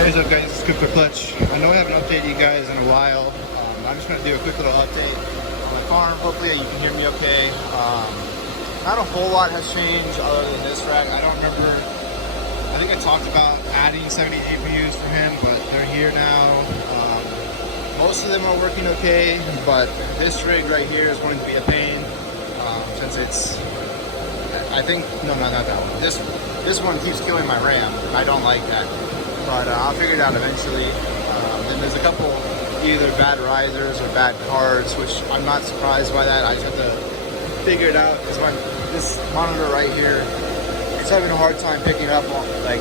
Hey, what's up guys, it's Crypto Clutch. I know I haven't updated you guys in a while. I'm just going to do a quick little update on my farm. Hopefully you can hear me okay. Not a whole lot has changed other than this rack. I don't remember, I think I talked about adding 70 GPUs for him, but they're here now. Most of them are working okay, but this rig right here is going to be a pain since it's, I think, no, not that one. This one keeps killing my RAM. I don't like that. But I'll figure it out eventually. Then there's a couple either bad risers or bad cards, which I'm not surprised by that. I just have to figure it out. Because this monitor right here, it's having a hard time picking up on, like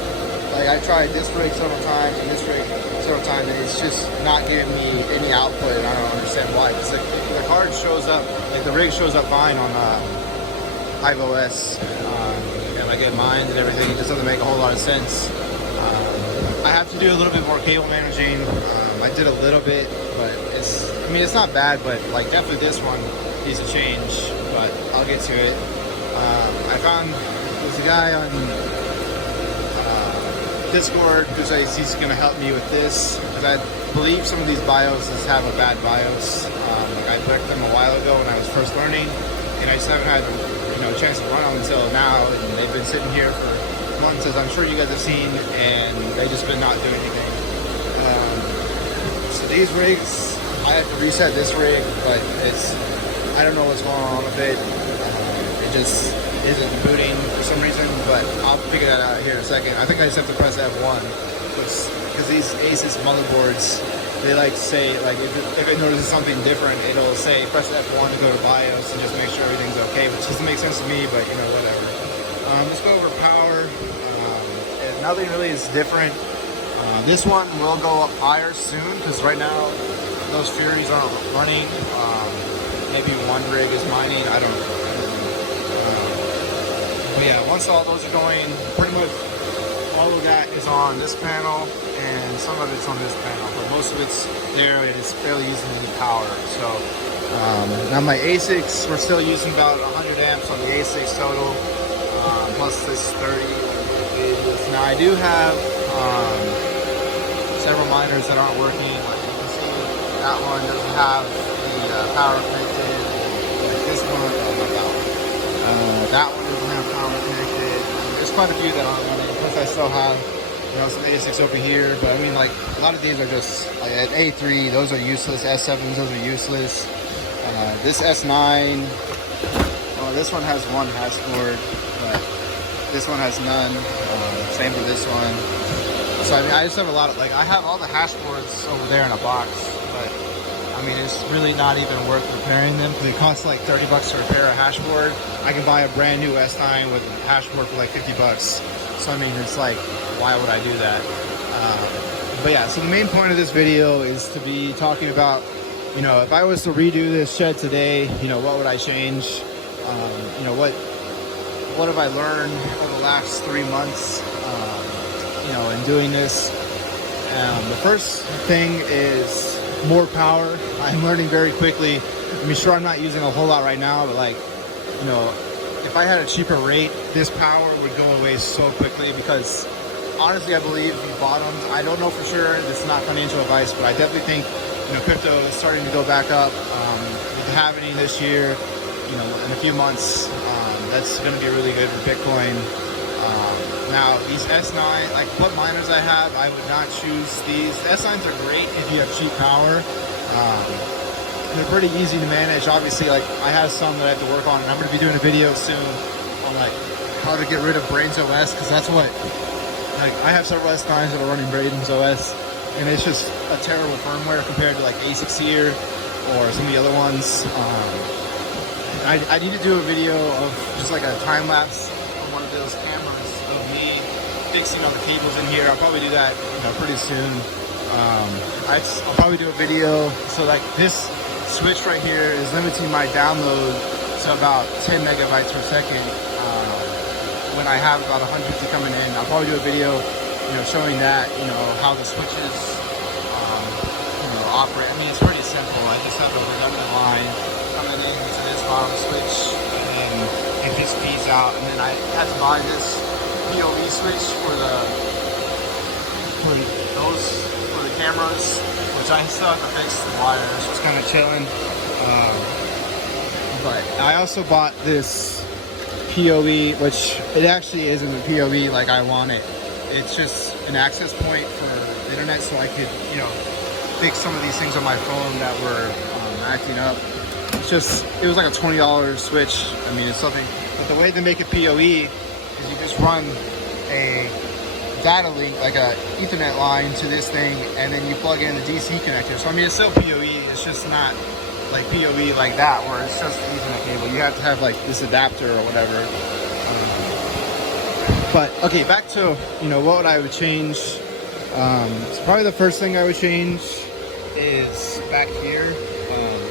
I tried this rig several times and this rig several times, and it's just not giving me any output. And I don't understand why. Because the card shows up, like the rig shows up fine on iOS and I get mines and everything. It just doesn't make a whole lot of sense. I have to do a little bit more cable managing. I did a little bit, but it's not bad, but like definitely this one needs to change, but I'll get to it. I found there's a guy on Discord who says he's going to help me with this, because I believe some of these BIOSes have a bad BIOS. Like I bricked them a while ago when I was first learning, and I just haven't had a chance to run them until now, and they've been sitting here for months, as I'm sure you guys have seen, and they just been not doing anything. So these rigs, I have to reset this rig, but I don't know what's going on with it. It just isn't booting for some reason, but I'll figure that out here in a second. I think I just have to press F1, because these Asus motherboards, they like to say, like if it notices something different, it'll say press F1 to go to BIOS and just make sure everything's okay, which doesn't make sense to me, but whatever. Let's go over power. Nothing really is different. This one will go up higher soon, because right now those Furies aren't running. Maybe one rig is mining, I don't know. But yeah, once all those are going, pretty much all of that is on this panel, and some of it's on this panel, but most of it's there. It is barely using any power. So now my ASICs, we're still using about 100 amps on the ASICs total. Plus this 30 gauges. Now I do have several miners that aren't working. Like you can see, that one doesn't have the power connected. Like this one, not that one. That one doesn't have power connected. There's quite a few that aren't running. Plus I still have some ASICs over here, but I mean, like a lot of these are just like at A3. Those are useless. S7s, those are useless. This S9. Well, this one has one hash board, but this one has none. Same for this one. So I mean, I just have a lot of, like, I have all the hash boards over there in a box, but I mean, it's really not even worth repairing them, because it costs like 30 bucks to repair a hash board. I can buy a brand new S9 with a hash board for like 50 bucks. So I mean, it's like, why would I do that? But yeah, so the main point of this video is to be talking about, if I was to redo this shed today, what would I change? What have I learned over the last 3 months, in doing this? The first thing is more power. I'm learning very quickly. I mean, sure, I'm not using a whole lot right now, but like, if I had a cheaper rate, this power would go away so quickly, because honestly, I believe the bottoms, I don't know for sure, this is not financial advice, but I definitely think, crypto is starting to go back up. With halving this year, in a few months, that's going to be really good for Bitcoin. Now, these S9, like what miners I have, I would not choose these. The S9s are great if you have cheap power. They're pretty easy to manage. Obviously, like I have some that I have to work on, and I'm going to be doing a video soon on like how to get rid of Braiins OS, because that's what, like I have several S9s that are running Braiins OS, and it's just a terrible firmware compared to like ASICs here or some of the other ones. I need to do a video of just like a time lapse on one of those cameras of me fixing all the cables in here. I'll probably do that pretty soon. I'll probably do a video. So like this switch right here is limiting my download to about 10 megabytes per second. When I have about 150 coming in, I'll probably do a video showing that, how the switches operate. I mean, it's pretty simple. I just have a redundant line coming into this bottom switch, and then it just feeds out, and then I had to buy this POV switch for the hose for the cameras, which I still have to fix the wires, just kind of chilling. But I also bought this PoE, which it actually isn't a PoE like I want it. It's just an access point for the internet, so I could, you know, fix some of these things on my phone that were acting up. It was like a $20 switch. I mean, it's something, but the way they make it PoE is you just run a data link, like a Ethernet line to this thing, and then you plug in the DC connector. So I mean, it's still PoE, it's just not like PoE like that, where it's just an Ethernet cable. You have to have like this adapter or whatever. But okay, back to, you know, what I would change. So probably the first thing I would change is back here.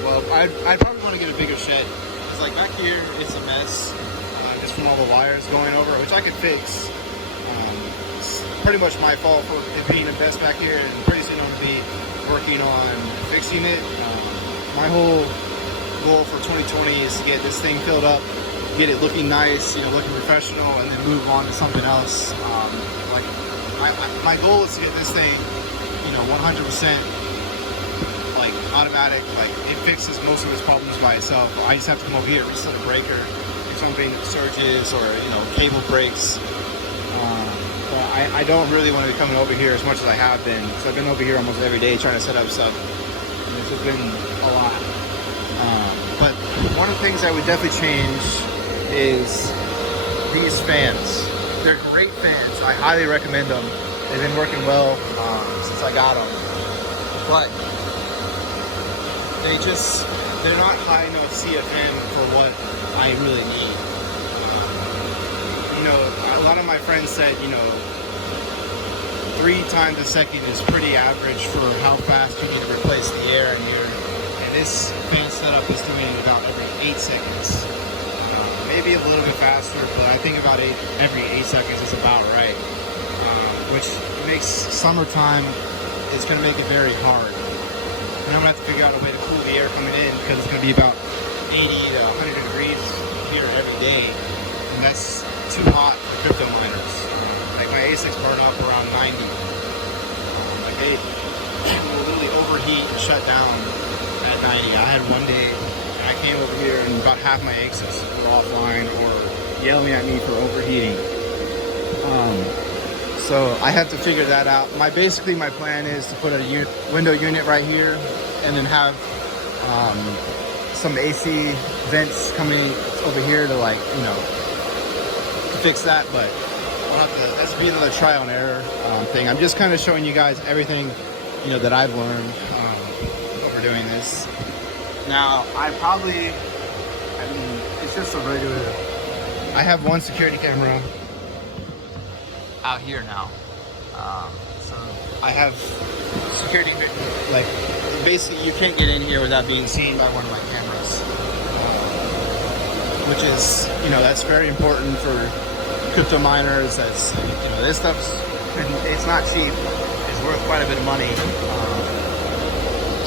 Well, I'd probably want to get a bigger shed. It's like back here, it's a mess, just from all the wires going over, which I could fix. It's pretty much my fault for it being a mess back here, and pretty soon I'm going to be working on fixing it. My whole goal for 2020 is to get this thing filled up, get it looking nice, you know, looking professional, and then move on to something else. My goal is to get this thing, you know, 100% like automatic. Like it fixes most of its problems by itself. I just have to come over here, reset a breaker, if something surges, or, you know, cable breaks. But I don't really want to be coming over here as much as I have been, because I've been over here almost every day trying to set up stuff. And this has been a lot. But one of the things I would definitely change is these fans. They're great fans. I highly recommend them. They've been working well since I got them. But they're not high enough CFM for what I really need. You know, a lot of my friends said, you know, 3 times a second is pretty average for how fast you need to replace the air in here. And this fan setup is doing about every 8 seconds. Maybe a little bit faster, but I think about every 8 seconds is about right. Which makes summertime, it's going to make it very hard. And I'm going to have to figure out a way to cool the air coming in, because it's going to be about 80 to 100 degrees here every day. And that's too hot for crypto miners. Like my ASICs burn up around 90. Like they will literally overheat and shut down at 90. I had one day I came over here and about half my ASICs were offline or yelling at me for overheating. So I have to figure that out. Basically my plan is to put a window unit right here, and then have some AC vents coming over here to, like, you know, to fix that. But I'll have to, that's be another trial and error thing. I'm just kind of showing you guys everything, you know, that I've learned over doing this. Now, I mean, it's just a regular, I have one security camera out here now. So I have security, like, basically you can't get in here without being seen by one of my cameras. Which is, you know, that's very important for crypto miners. That's, you know, this stuff's, it's not cheap. It's worth quite a bit of money.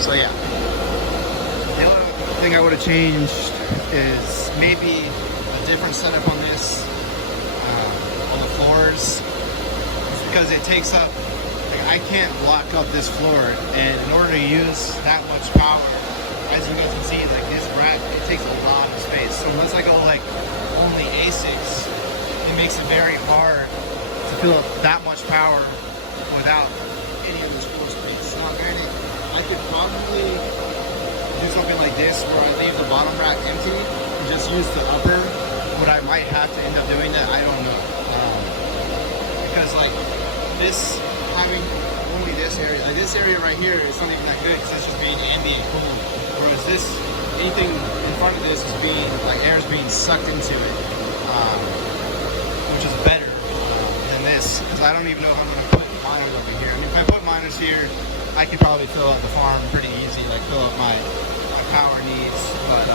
So yeah. The other thing I would have changed is maybe a different setup on this, on the floors. It's because it takes up, like, I can't block up this floor, and in order to use that much power, as you guys can see, like this rack, it takes a lot of space. So unless I go like only ASICs, it makes it very hard to fill up that much power without any of this floor space. Now granted, I could probably do something like this where I leave the bottom rack empty and just use the upper, but I might have to end up doing that. I don't know. Because like this, having only this area right here is not even that good, because that's just being ambient cool. Whereas this, anything in front of this is being, like, air is being sucked into it, which is better than this, because I don't even know how I'm going to put miners over here. I mean, if I put miners here, I could probably fill out the farm pretty easy, like fill up my power needs, but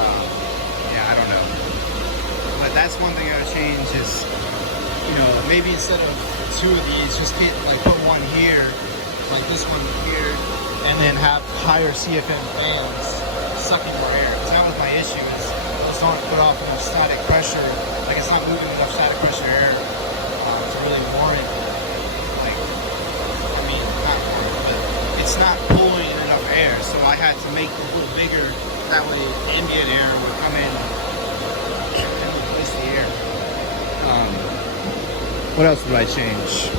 yeah, I don't know. But that's one thing I would change is, you know, maybe instead of 2 of these, just get, like, put one here, like this one here, and then have higher CFM fans sucking more air. Because that was my issue, is I just don't put off enough static pressure, like it's not moving enough static pressure air to really warrant, like, I mean, not warrant, it's not pulling in enough air, so I had to make it a little bigger. That way ambient air would come in and replace the air. What else would I change?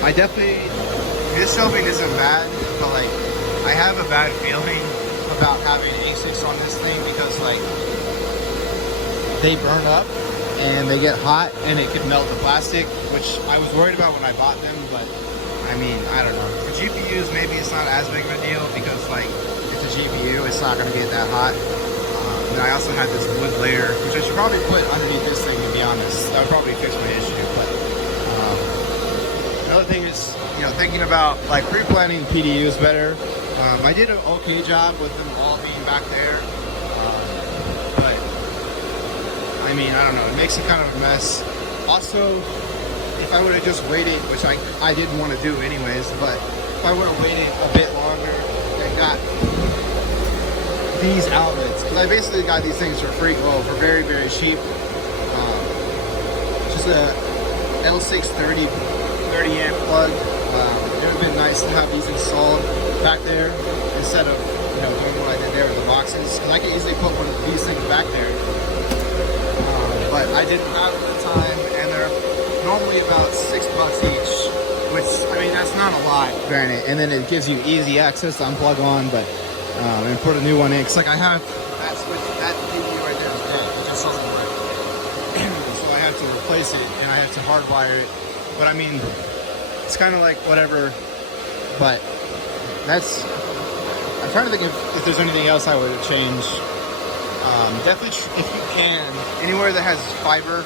I definitely, this shelving isn't bad, but like I have a bad feeling about having ASICs on this thing because like they burn up and they get hot and it could melt the plastic, which I was worried about when I bought them, but I mean, I don't know. For GPUs, maybe it's not as big of a deal because like it's a GPU, it's not gonna get that hot. And I also had this wood layer, which I should probably put underneath this thing, to be honest. That would probably fix my issue, but another thing is, you know, thinking about like pre-planning PDUs better. I did an okay job with them all being back there, but I mean, I don't know, it makes it kind of a mess. Also, if I would have just waited, which I didn't want to do anyways, but if I would have waited a bit longer and got these outlets, because I basically got these things for free, well, for very, very cheap. Just a L630 30 amp plug. It would have been nice to have these installed back there instead of, you know, doing what I did there with the boxes. Because I could easily put one of these things back there. But I didn't have the time, and they're normally about $6 each, which, I mean, that's not a lot, granted. And then it gives you easy access to unplug on, but and put a new one in. Cause like I have that switch, that PDU right there is dead. It just doesn't work. So I have to replace it, and I have to hardwire it. But I mean, it's kind of like whatever. But that's. I'm trying to think if there's anything else I would change. Definitely, if you can, anywhere that has fiber,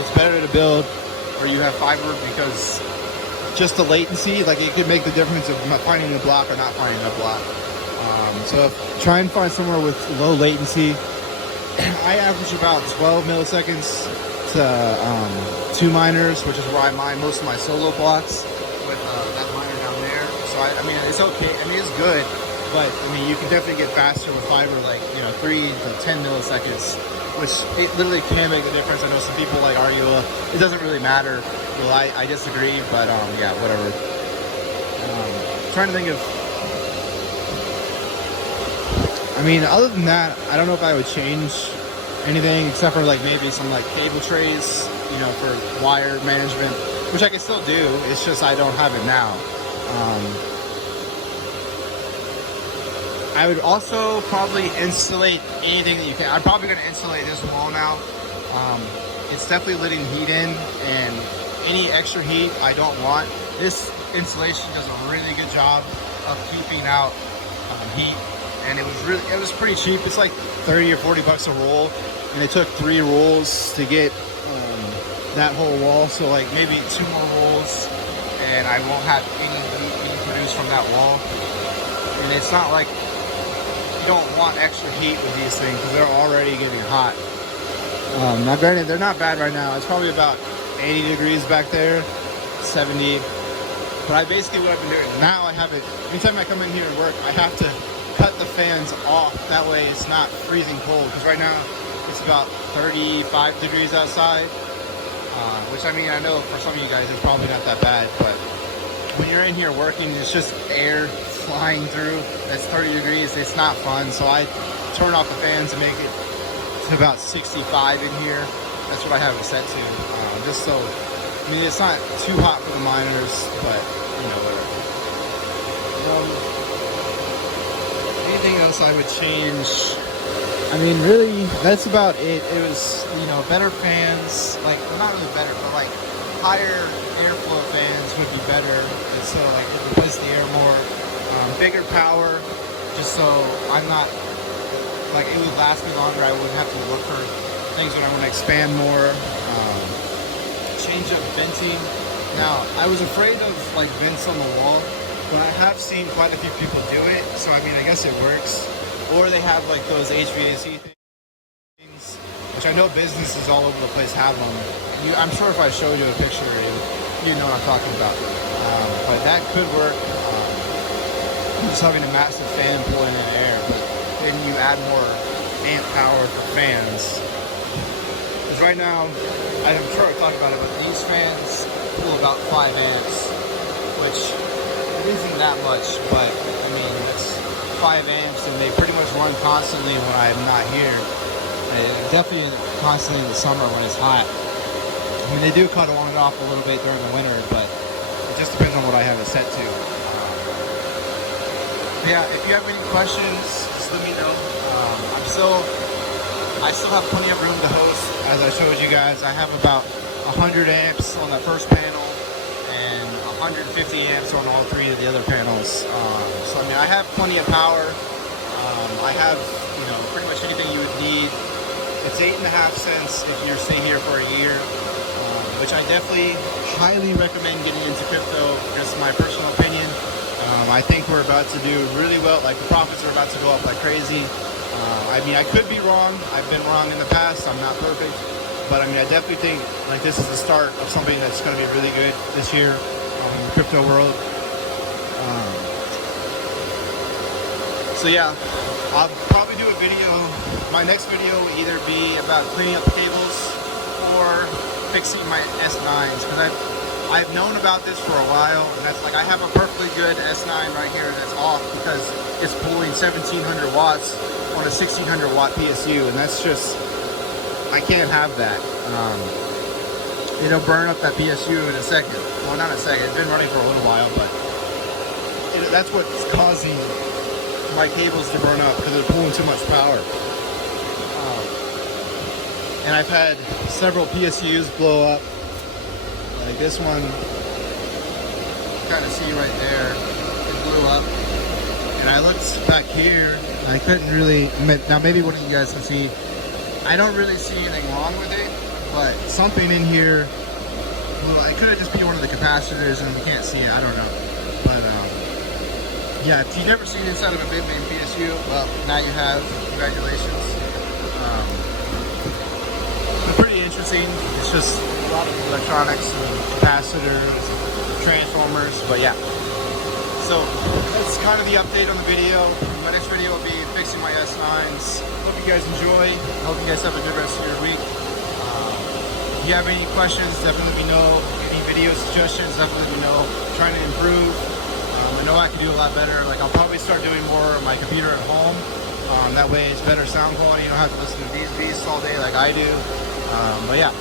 it's better to build where you have fiber because just the latency, like it could make the difference of finding a block or not finding a block. So try and find somewhere with low latency. I average about 12 milliseconds to 2 miners, which is where I mine most of my solo blocks with that miner down there. So I mean, it's okay. I mean, it's good. But I mean, you can definitely get faster with fiber, like, you know, 3 to 10 milliseconds, which it literally can make a difference. I know some people like argue, it doesn't really matter. Well, I disagree, but yeah, whatever. Trying to think of, I mean, other than that, I don't know if I would change anything except for like maybe some like cable trays, you know, for wire management, which I can still do. It's just I don't have it now. I would also probably insulate anything that you can. I'm probably going to insulate this wall now. It's definitely letting heat in, and any extra heat I don't want. This insulation does a really good job of keeping out heat, and it was pretty cheap. It's like 30 or 40 bucks a roll, and it took 3 rolls to get that whole wall. So like maybe 2 more rolls, and I won't have any heat being produced from that wall. And it's not like you don't want extra heat with these things because they're already getting hot. Now granted, they're not bad right now. It's probably about 80 degrees back there, 70. But I basically, what I've been doing now, I have it, anytime I come in here and work, I have to cut the fans off. That way it's not freezing cold, because right now it's about 35 degrees outside, which I mean, I know for some of you guys it's probably not that bad, but when you're in here working, it's just air flying through. That's 30 degrees. It's not fun. So I turn off the fans and make it to about 65 in here. That's what I have it set to. Just so, I mean, it's not too hot for the miners, but you know, whatever. Anything else I would change? I mean, really, that's about it. It was, you know, better fans, like, well, not really better, but like higher airflow fans would be better. And so like it replace the air more. Bigger power, just so I'm not, like, it would last me longer. I wouldn't have to look for things when I want to expand more. Change up venting. Now, I was afraid of like vents on the wall, but I have seen quite a few people do it, so I mean, I guess it works. Or they have like those HVAC things, which I know businesses all over the place have them. I'm sure if I showed you a picture, you know what I'm talking about. But that could work. Just having a massive fan pulling in air, but then you add more amp power for fans. Because right now, I'm sure I talked about it, but these fans pull about 5 amps, which isn't that much, but I mean, that's 5 amps, and they pretty much run constantly when I'm not here. Definitely constantly in the summer when it's hot. I mean, they do cut on and off a little bit during the winter, but it just depends on what I have it set to. Yeah, if you have any questions, just let me know. I still have plenty of room to host. As I showed you guys, I have about 100 amps on that first panel and 150 amps on all 3 of the other panels. So I mean, I have plenty of power. I have, you know, pretty much anything you would need. It's 8.5 cents if you're staying here for a year, which I definitely highly recommend getting into crypto. Just my personal opinion. I think we're about to do really well. Like, the profits are about to go up like crazy. I mean, I could be wrong. I've been wrong in the past. I'm not perfect. But I mean, I definitely think like this is the start of something that's going to be really good this year in the crypto world. So yeah, I'll probably do a video. My next video will either be about cleaning up cables or fixing my S9s, because I've known about this for a while, and that's like, I have a perfectly good S9 right here that's off because it's pulling 1700 watts on a 1600 watt PSU, and that's just, I can't have that. It'll burn up that PSU in a second. Well, not a second, it's been running for a little while, but that's what's causing my cables to burn up, because they're pulling too much power. And I've had several PSUs blow up. Like this one, you kind of see right there, it blew up. And I looked back here, and I couldn't really, now maybe one of you guys can see, I don't really see anything wrong with it, but something in here, well, it could have just been one of the capacitors and you can't see it, I don't know. But yeah, if you've never seen inside of a Bitmain PSU, well, now you have, congratulations. It's pretty interesting. It's just a lot of electronics and capacitors, transformers, but yeah. So that's kind of the update on the video. My next video will be fixing my S9s. Hope you guys enjoy. Hope you guys have a good rest of your week. If you have any questions, definitely let me know. Any video suggestions, definitely let me know. I'm trying to improve. I know I can do a lot better. Like, I'll probably start doing more on my computer at home. That way it's better sound quality. You don't have to listen to these beasts all day like I do. But yeah.